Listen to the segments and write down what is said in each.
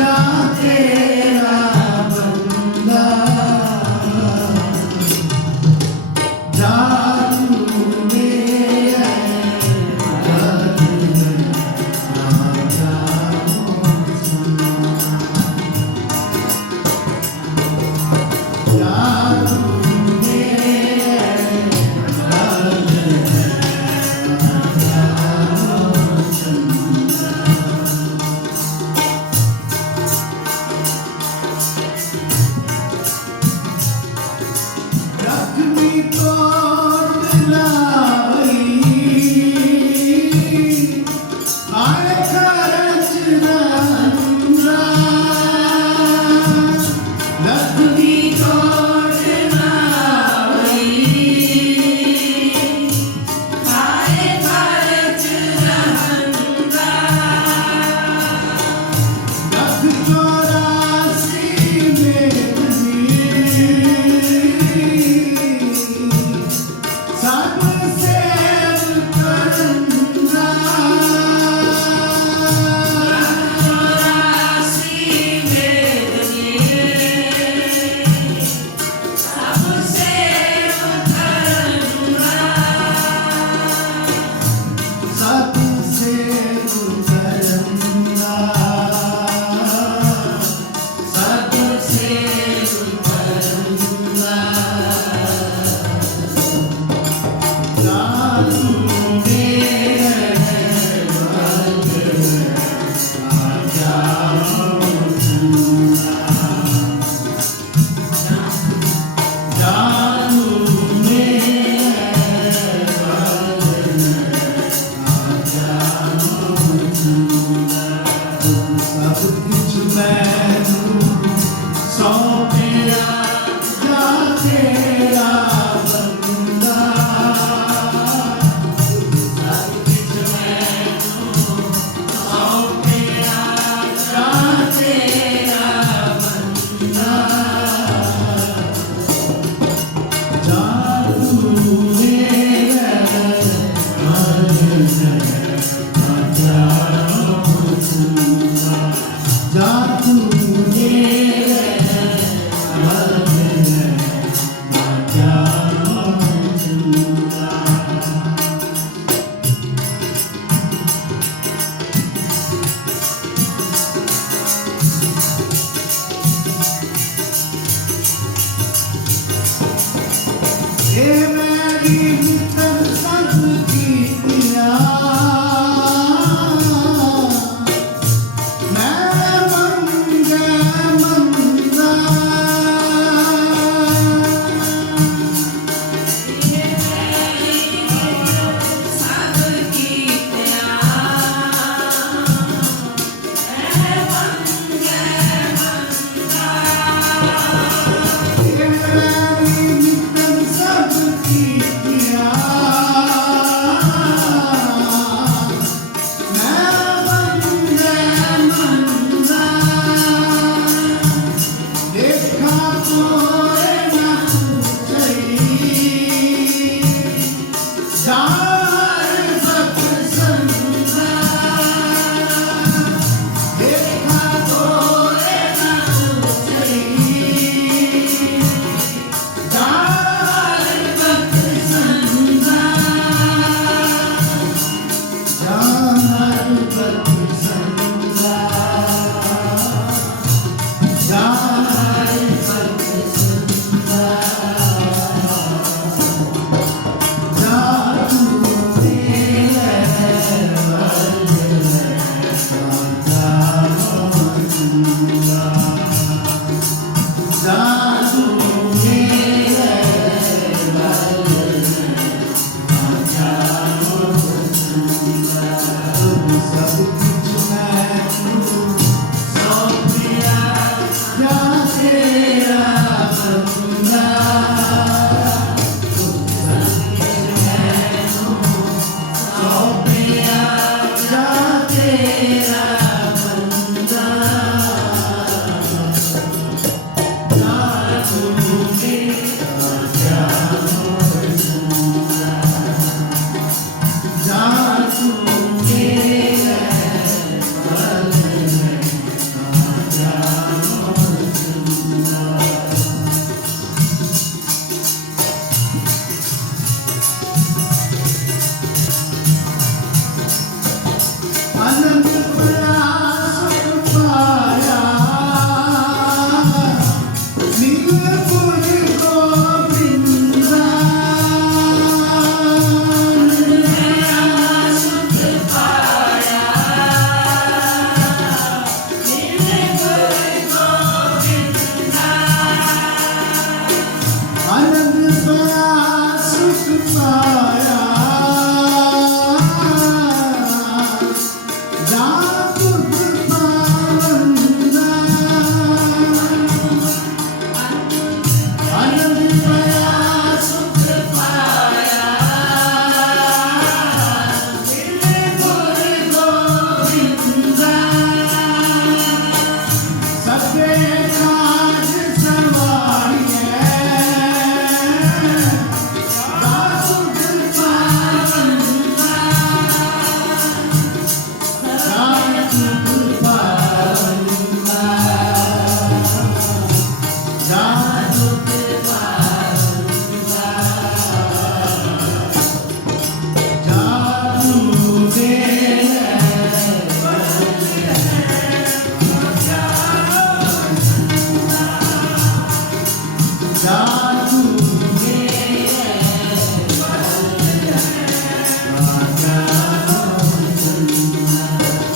রাতে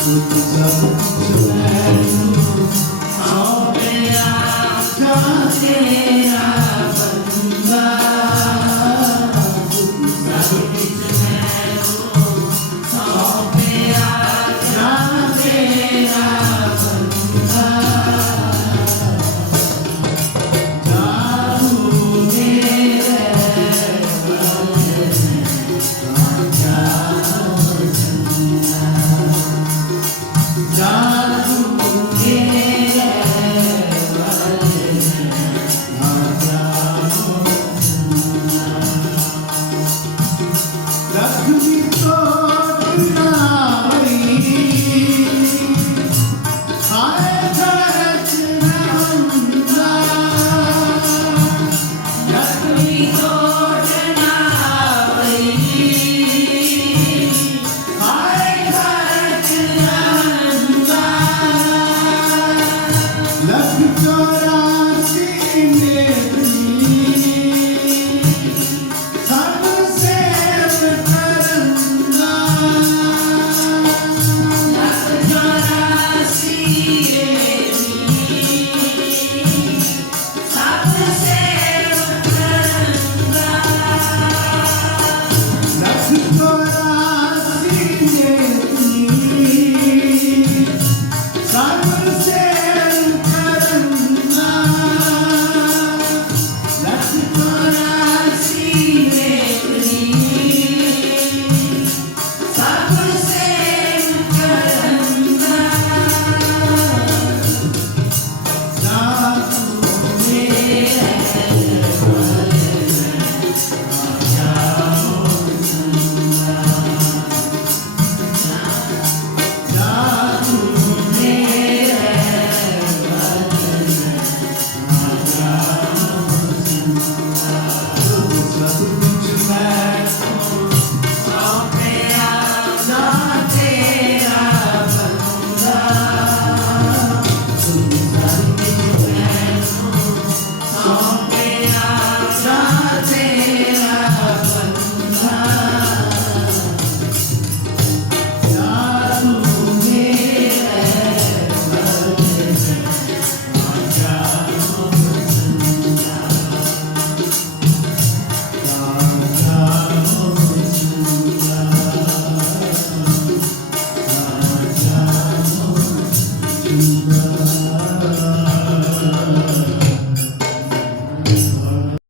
Yeah.